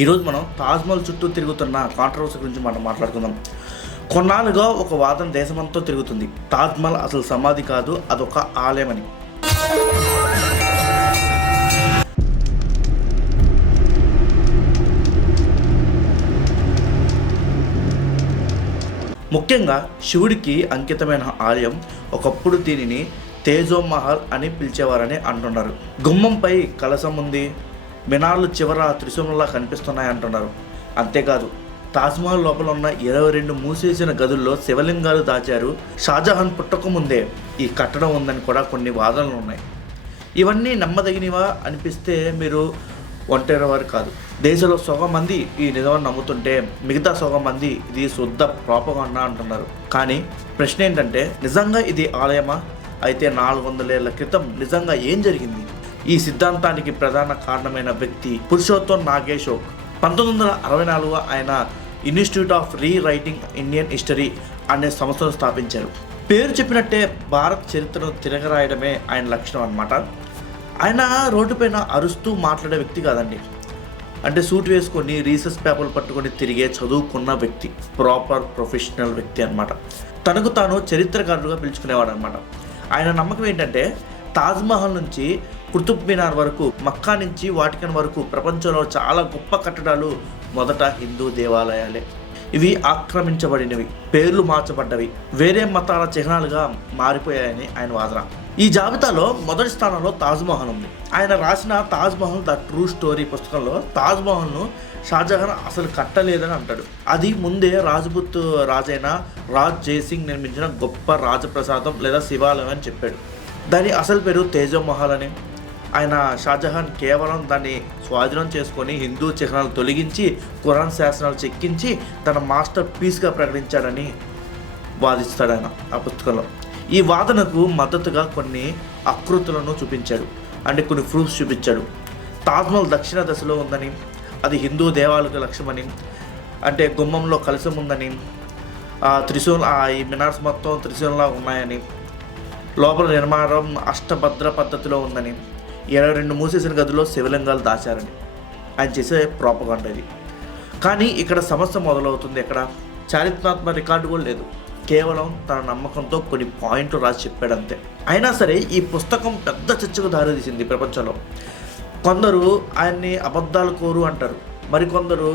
ఈరోజు మనం తాజ్మహల్ చుట్టూ తిరుగుతున్న కాంట్రవర్సీ గురించి మనం మాట్లాడుకుందాం. కొన్నాళ్ళుగా ఒక వాదన దేశమంతా తిరుగుతుంది. తాజ్మహల్ అసలు సమాధి కాదు, అదొక ఆలయమని. ముఖ్యంగా శివుడికి అంకితమైన ఆలయం. ఒకప్పుడు దీనిని తేజోమహల్ అని పిలిచేవారని అంటున్నారు. గుమ్మంపై కలశం ఉంది, మినార్లు చివర త్రిశూలంలా కనిపిస్తున్నాయి అంటున్నారు. అంతేకాదు, తాజ్మహల్ లోపల ఉన్న 22 మూసేసిన గదుల్లో శివలింగాలు దాచారు. షాజహాన్ పుట్టక ముందే ఈ కట్టడం ఉందని కూడా కొన్ని వాదనలు ఉన్నాయి. ఇవన్నీ నమ్మదగినవా అనిపిస్తే మీరు ఒంటరి వారు కాదు. దేశంలో సగం మంది ఈ నిజాన్ని నమ్ముతుంటే మిగతా సగం మంది ఇది శుద్ధ ప్రోపగండా అంటున్నారు. కానీ ప్రశ్న ఏంటంటే, నిజంగా ఇది ఆలయమా? అయితే 400 ఏళ్ల క్రితం నిజంగా ఏం జరిగింది? ఈ సిద్ధాంతానికి ప్రధాన కారణమైన వ్యక్తి పురుషోత్తం నాగేశోక్. 1964 ఆయన institute of rewriting Indian history అనే సంస్థను స్థాపించారు. పేరు చెప్పినట్టే భారత్ చరిత్రను తిరగరాయడమే ఆయన లక్షణం అన్నమాట. ఆయన రోడ్డుపైన అరుస్తూ మాట్లాడే వ్యక్తి కాదండి. అంటే సూట్ వేసుకొని రీసెర్చ్ పేపర్లు పట్టుకొని తిరిగే చదువుకున్న వ్యక్తి, ప్రాపర్ ప్రొఫెషనల్ వ్యక్తి అనమాట. తనకు తాను చరిత్రకారుడుగా పిలుచుకునేవాడు అనమాట. ఆయన నమ్మకం ఏంటంటే, తాజ్మహల్ నుంచి కుతుబ్ మినార్ వరకు, మక్కా నుంచి వాటికన్ వరకు ప్రపంచంలో చాలా గొప్ప కట్టడాలు మొదట హిందూ దేవాలయాలే. ఇవి ఆక్రమించబడినవి, పేర్లు మార్చబడ్డవి, వేరే మతాల చిహ్నాలుగా మారిపోయాయని ఆయన వాదన. ఈ జాబితాలో మొదటి స్థానంలో తాజ్మహల్ ఉంది. ఆయన రాసిన తాజ్మహల్ ద ట్రూ స్టోరీ పుస్తకంలో తాజ్మహల్ను షాజహాన్ అసలు కట్టలేదని అంటాడు. అది ముందే రాజ్పుత్ రాజైన రాజ్ జైసింగ్ నిర్మించిన గొప్ప రాజప్రసాదం లేదా శివాలయం అని చెప్పాడు. దాని అసలు పేరు తేజోమహల్ అని. ఆయన షాజహాన్ కేవలం దాన్ని స్వాధీనం చేసుకొని హిందూ చిహ్నాలు తొలగించి ఖురాన్ శాసనాలు చెక్కించి తన మాస్టర్ పీస్గా ప్రకటించాడని వాదిస్తాడు ఆయన ఆ పుస్తకంలో. ఈ వాదనకు మద్దతుగా కొన్ని ఆకృతులను చూపించాడు, అంటే కొన్ని ప్రూఫ్స్ చూపించాడు. తాజ్మహల్ దక్షిణ దశలో ఉందని, అది హిందూ దేవాలయాలకు లక్ష్యమని, అంటే గుమ్మంలో కలశం ఉందని, త్రిశూల్ ఈ మినార్స్ మొత్తం త్రిశూలంలా ఉన్నాయని, లోపల నిర్మాణం అష్టభద్ర పద్ధతిలో ఉందని, 22 మూసేసిన గదిలో శివలింగాలు దాచారని ఆయన చేసే ప్రోపగండా ఇది. కానీ ఇక్కడ సమస్య మొదలవుతుంది. ఎక్కడ చారిత్రాత్మక రికార్డు కూడా లేదు, కేవలం తన నమ్మకంతో కొన్ని పాయింట్లు రాసి చెప్పాడంతే. అయినా సరే ఈ పుస్తకం పెద్ద చర్చకు దారితీసింది ప్రపంచంలో. కొందరు ఆయన్ని అబద్ధాలు కోరు అంటారు, మరికొందరు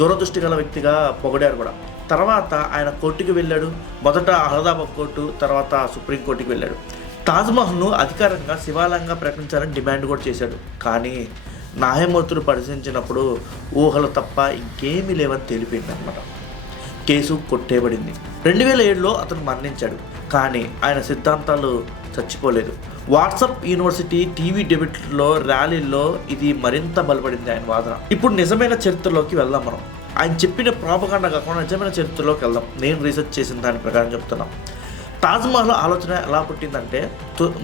దూరదృష్టి గల వ్యక్తిగా పొగిడారు కూడా. తర్వాత ఆయన కోర్టుకి వెళ్ళాడు. మొదట అలహాబాద్ కోర్టు, తర్వాత సుప్రీంకోర్టుకి వెళ్ళాడు. తాజ్మహల్ను అధికారంగా శివాలయంగా ప్రకటించాలని డిమాండ్ కూడా చేశాడు. కానీ న్యాయమూర్తులు పరిశీలించినప్పుడు ఊహలు తప్ప ఇంకేమీ లేవని తేలిపోయింది అనమాట. కేసు కొట్టేయబడింది. 2007లో అతను మరణించాడు. కానీ ఆయన సిద్ధాంతాలు చచ్చిపోలేదు. వాట్సాప్ యూనివర్సిటీ టీవీ డిబేట్లో, ర్యాలీల్లో ఇది మరింత బలపడింది ఆయన వాదన. ఇప్పుడు నిజమైన చరిత్రలోకి వెళ్దాం. మనం ఆయన చెప్పిన ప్రోపగండా కాకుండా నిజమైన చరిత్రలోకి వెళ్దాం. నేను రీసెర్చ్ చేసిన దాని ప్రకారం చెప్తున్నాం. తాజ్మహల్ ఆలోచన ఎలా పుట్టిందంటే,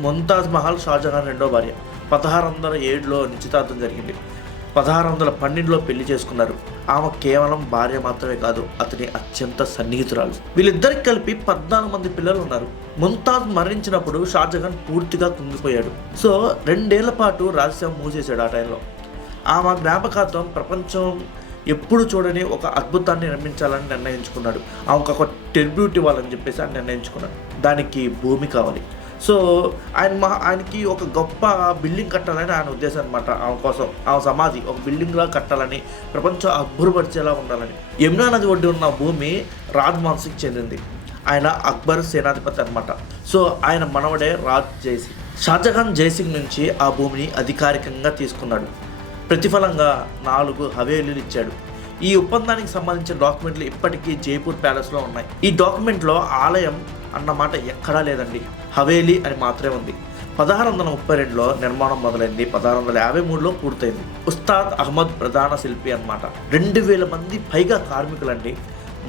ముంతాజ్ మహల్ షాజహాన్ రెండో భార్య. 1607లో నిశ్చితార్థం జరిగింది. 1612లో పెళ్లి చేసుకున్నారు. ఆమె కేవలం భార్య మాత్రమే కాదు, అతని అత్యంత సన్నిహితురాలు. వీళ్ళిద్దరికి కలిపి 14 మంది పిల్లలు ఉన్నారు. ముంతాజ్ మరణించినప్పుడు షాజహాన్ పూర్తిగా కుంగిపోయాడు. సో 2 ఏళ్ల పాటు రాజసీమ మూసేశాడు. ఆ టైంలో ఆమె జ్ఞాపకార్థం ప్రపంచం ఎప్పుడు చూడని ఒక అద్భుతాన్ని నిర్మించాలని నిర్ణయించుకున్నాడు. ఆమెకు ఒక ట్రిబ్యూట్ ఇవ్వాలని చెప్పేసి ఆయన నిర్ణయించుకున్నాడు. దానికి భూమి కావాలి. సో ఆయనకి ఒక గొప్ప బిల్డింగ్ కట్టాలని ఆయన ఉద్దేశం అనమాట. ఆమె కోసం, ఆమె సమాధి ఒక బిల్డింగ్లా కట్టాలని, ప్రపంచం అబ్బురపరిచేలా ఉండాలని. యమునా నది ఒడ్డు ఉన్న భూమి రాజ్ మాన్సింగ్కి చెందింది. ఆయన అక్బర్ సేనాధిపతి అనమాట. సో ఆయన మనవడే రాజ్ జైసింగ్. షాజహాన్ జైసింగ్ నుంచి ఆ భూమిని అధికారికంగా తీసుకున్నాడు. ప్రతిఫలంగా 4 హవేలీలు ఇచ్చాడు. ఈ ఒప్పందానికి సంబంధించిన డాక్యుమెంట్లు ఇప్పటికీ జైపూర్ ప్యాలెస్లో ఉన్నాయి. ఈ డాక్యుమెంట్లో ఆలయం అన్నమాట ఎక్కడా లేదండి, హవేలీ అని మాత్రమే ఉంది. 1632లో నిర్మాణం మొదలైంది, 1653లో పూర్తయింది. ఉస్తాద్ అహ్మద్ ప్రధాన శిల్పి అన్నమాట. 2000 మంది పైగా కార్మికులండి.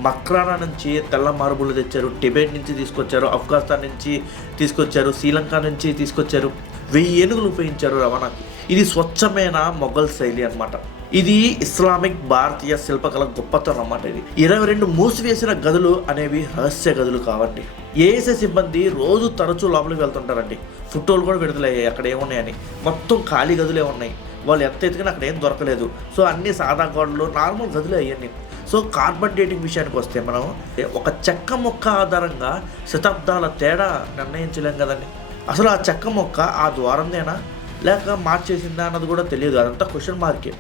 మక్రానా నుంచి తెల్ల మార్బులు తెచ్చారు, టిబెట్ నుంచి తీసుకొచ్చారు, ఆఫ్ఘనిస్తాన్ నుంచి తీసుకొచ్చారు, శ్రీలంక నుంచి తీసుకొచ్చారు. 1000 ఏనుగులు ఉపయోగించారు రవాణాకి. ఇది స్వచ్ఛమైన మొఘల్ శైలి అన్నమాట. ఇది ఇస్లామిక్ భారతీయ శిల్పకళ గొప్పతనం అన్నమాట. ఇది 22 మూసివేసిన గదులు అనేవి రహస్య గదులు కావండి. ఏఎస్ఐ సిబ్బంది రోజు తరచూ లోపలికి వెళ్తుంటారండి. ఫోటోలు కూడా విడుదలయ్యాయి అక్కడ ఏమున్నాయని. మొత్తం ఖాళీ గదులే ఉన్నాయి. వాళ్ళు ఎంత ఎతికినా అక్కడ ఏం దొరకలేదు. సో అన్నీ సాదా గోడలు, నార్మల్ గదులు అవన్నీ. సో కార్బన్ డేటింగ్ విషయానికి వస్తే మనం ఒక చెక్క ముక్క ఆధారంగా శతాబ్దాల తేడా నిర్ణయించలేం కదండి. అసలు ఆ చెక్క ముక్క ఆ ద్వారందేనా లేక మార్చేసిందా అన్నది కూడా తెలియదు. అదంతా క్వశ్చన్ మార్కే.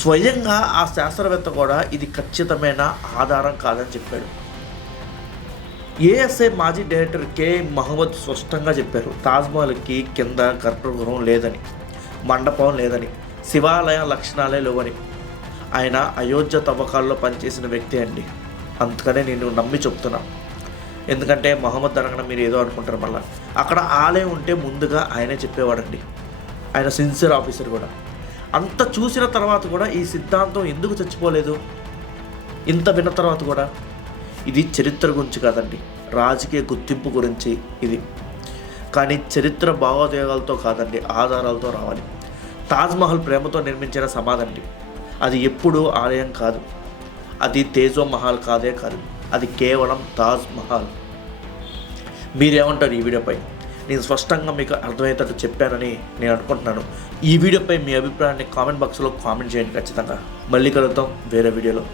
స్వయంగా ఆ శాస్త్రవేత్త కూడా ఇది ఖచ్చితమైన ఆధారం కాదని చెప్పాడు. ఏఎస్ఐ మాజీ డైరెక్టర్ కే మహమ్మద్ స్పష్టంగా చెప్పారు, తాజ్మహల్కి కింద గర్భగృహం లేదని, మండపం లేదని, శివాలయ లక్షణాలే లేవని. ఆయన అయోధ్య తవ్వకాల్లో పనిచేసిన వ్యక్తి అండి. అందుకనే నేను నమ్మి చెప్తున్నా. ఎందుకంటే మహమ్మద్ అనగానే మీరు ఏదో అనుకుంటారు. మళ్ళీ అక్కడ ఆలయం ఉంటే ముందుగా ఆయనే చెప్పేవాడండి. ఆయన సిన్సియర్ ఆఫీసర్ కూడా. అంత చూసిన తర్వాత కూడా ఈ సిద్ధాంతం ఎందుకు చచ్చిపోలేదు? ఇంత విన్న తర్వాత కూడా. ఇది చరిత్ర గురించి కాదండి, రాజకీయ గుర్తింపు గురించి ఇది. కానీ చరిత్ర భావోద్వేగాలతో కాదండి, ఆధారాలతో రావాలి. తాజ్మహల్ ప్రేమతో నిర్మించిన సమాధండి. అది ఎప్పుడూ ఆలయం కాదు, అది తేజో మహల్ కాదే కాదు, అది కేవలం తాజ్ మహల్. మీరేమంటారు ఈ వీడియోపై? నేను స్పష్టంగా మీకు అర్థమయ్యేటట్టు చెప్పానని నేను అనుకుంటున్నాను. ఈ వీడియోపై మీ అభిప్రాయాన్ని కామెంట్ బాక్స్లో కామెంట్ చేయండి ఖచ్చితంగా. మళ్ళీ కలుద్దాం వేరే వీడియోలో.